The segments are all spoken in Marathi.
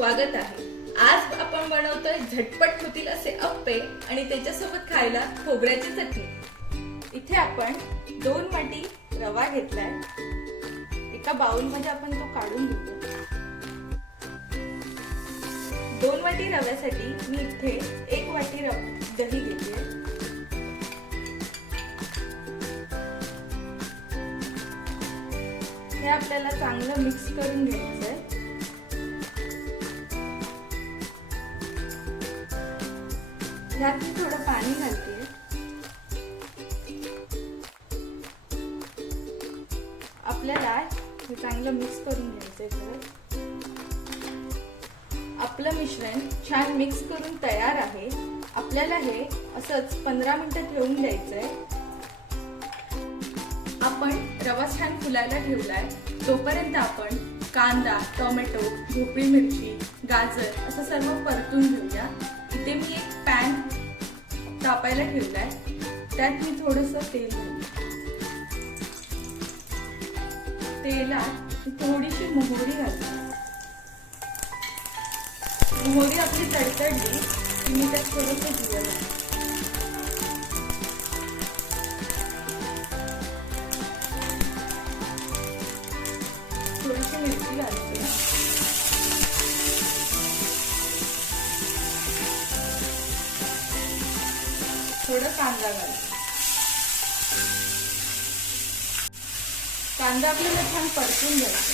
स्वागत आहे. आज आपण बनवतोय झटपट होतील असे अप्पे आणि त्याच्यासोबत खायला खोबऱ्याची चटणी. इथे आपण दोन वाटी रवा घेतलाय. एका बाउलमध्ये आपण तो काढून घेतो दोन वाटी रव्यासाठी मी इथे एक वाटी रव दही घेतली हे आपल्याला चांगलं मिक्स करून घ्यायचंय ह्यात मी थोडं पाणी घालते. आपल्याला हे चांगलं मिक्स करून घ्यायचं तर आपलं मिश्रण छान मिक्स करून तयार आहे. आपल्याला हे असंच पंधरा मिनटं ठेवून द्यायचं आहे आपण रवा छान फुलायला ठेवलाय. तोपर्यंत आपण कांदा टोमॅटो भोपळी मिरची गाजर असं सर्व परतून घेऊया. इथे मी एक पॅन तापायला ठेवलाय. त्यात मी थोडस तेल घालते तेलात थोडीशी मोहरी घालते मोहरी आपली तडतडली की मी त्यात थोडंसं जिरं घालते थोडं कांदा घाला. कांदा आपल्याला छान परतून घ्यायचा.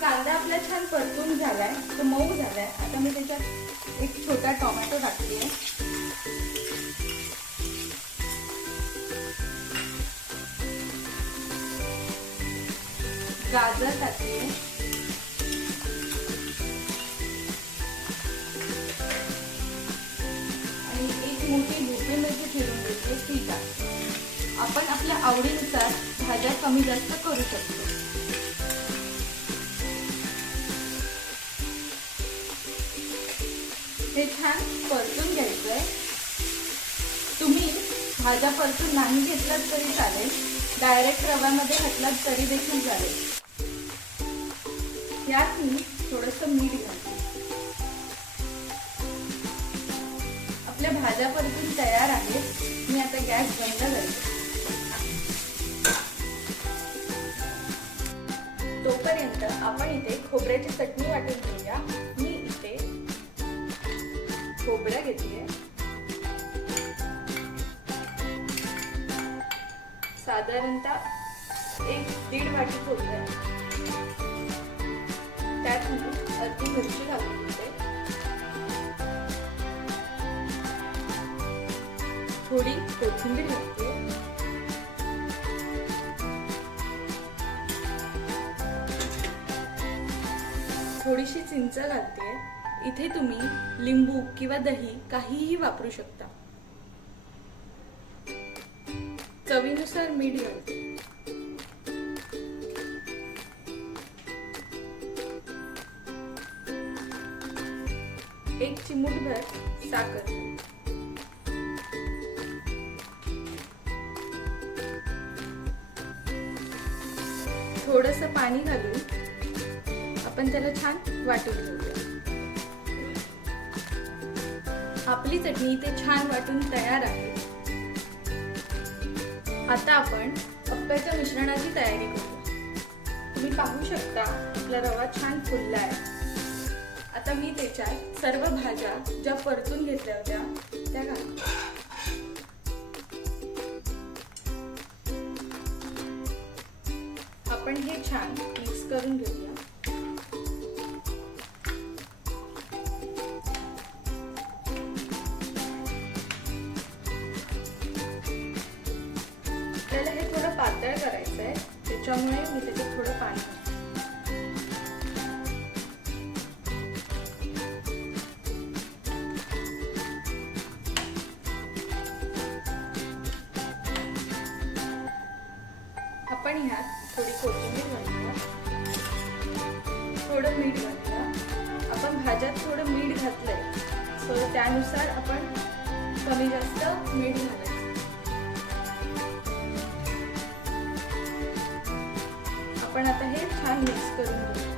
कांदा आपला छान परतून झालाय तो मऊ झालाय. आता मी त्याच्यात एक छोटा टोमॅटो टाकते. गाजर टाकते. ठीक घेतली आपण आपल्या आवडीनुसार भाज्या कमी जास्त करू शकतो. हे छान परतून घ्यायचंय. तुम्ही भाज्या परतून नाही घेतलात तरी चालेल. डायरेक्ट रव्यामध्ये घातलात तरी देखील चालेल. यात मी थोडस मीठ घालते. भाज्या परतून तयार आहेत मी आता गॅस बंद करते. तोपर्यंत आपण इथे खोबऱ्याची चटणी वाटून घेऊया. मी इथे खोबऱ्या घेतलीये. साधारणतः एक दीड वाटी खोबरं. त्यात मी अर्धी मिरची घालून घेते. थोडी कोथिंबीर घालते. थोडीशी चिंच घालते. इथे तुम्ही लिंबू किंवा दही काहीही वापरू शकता. चवीनुसार मीठ घालते एक चिमूटभर साखर. पाणी घालून आपण त्याला छान वाटून घेऊया. आपली चटणी इथे छान वाटून तयार आहे. आता आपण अप्प्याच्या मिश्रणाची तयारी करू तुम्ही पाहू शकता आपला रवा छान फुलला आहे. आता मी त्याच्यात सर्व भाज्या ज्या परतून घेतल्या होत्या त्या घालतो. आपण हे छान मिक्स करून घेऊया. आपल्याला हे थोडं पातळ करायचं आहे त्याच्यामुळे मी त्याच्यात थोडं पाणी आपण ह्यात थोडी कोथिंबीर घालूया. थोडं मीठ घातलं आपण भाज्यात थोडं मीठ घातलंय. सो त्यानुसार आपण कमी जास्त मीठ घालायचं. आपण आता हे छान मिक्स करून घेऊ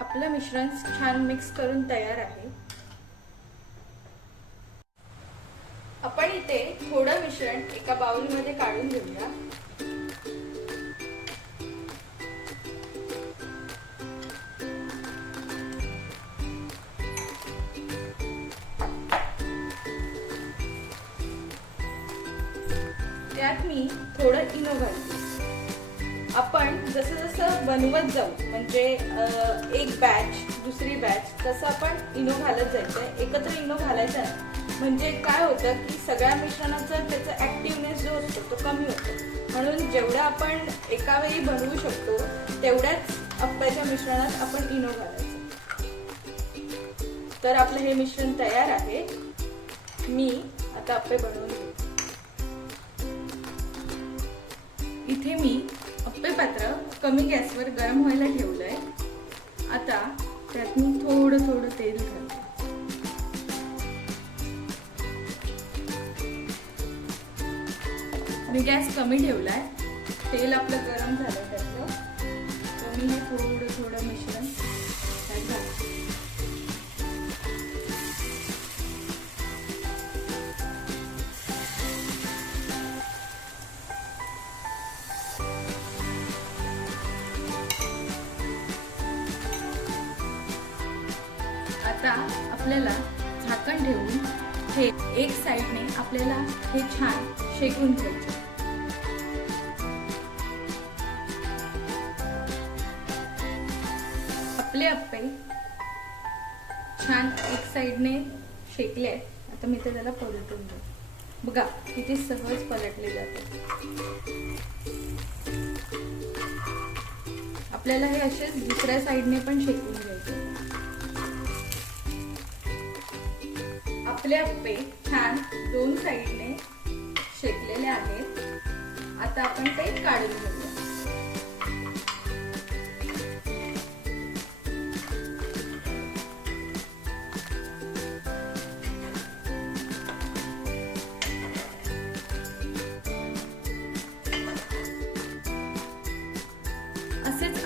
आपलं मिश्रण छान मिक्स करून तयार आहे. ते थोडं मिश्रण एका बाउलमध्ये काढून घेऊया. त्यात मी थोडं इनो घालते. आपण जसं जसं बनवत जाऊ म्हणजे एक बॅच दुसरी बॅच तसं आपण इनो घालत जायचं. एकत्र इनो घालायचा म्हणजे काय होतं की सगळ्या मिश्रणाचा त्याचा ऍक्टिव्हनेस जो असतो तो कमी होतो. म्हणून जेवढं आपण एका वेळी बनवू शकतो तेवढ्याच अप्प्याच्या मिश्रणात आपण इनो घालायचं. तर आपलं हे मिश्रण तयार आहे. मी आता अप्पे बनवून घेते. इथे मी अप्पे पात्र कमी गॅसवर गरम व्हायला ठेवलं आहे कमी ठेवला आहे तेल आपलं गरम झालं त्याचं. तर मी हे थोडं थोडं मिश्रण आता आपल्याला झाकण ठेवून हे एक साईडने आपल्याला हे छान शेकून घ्यायचं. आपले अप्पे छान एक साईडने शेकले आहेत. आता मी ते त्याला पलटून घेऊ बघा किती सहज पलटले जाते. आपल्याला हे असेच दुसऱ्या साईडने पण शेकून घ्यायचे. आपले अप्पे छान दोन साईडने शेकलेले आहेत. आता आपण ते काढून घेऊया.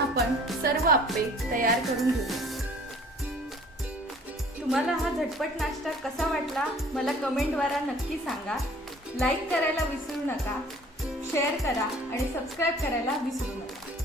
आपण सर्व आप्पे तयार करून घेऊ. तुम्हाला हा झटपट नाश्ता कसा वाटला मला कमेंटद्वारा नक्की सांगा. लाईक करायला विसरू नका शेअर करा आणि सबस्क्राईब करायला विसरू नका.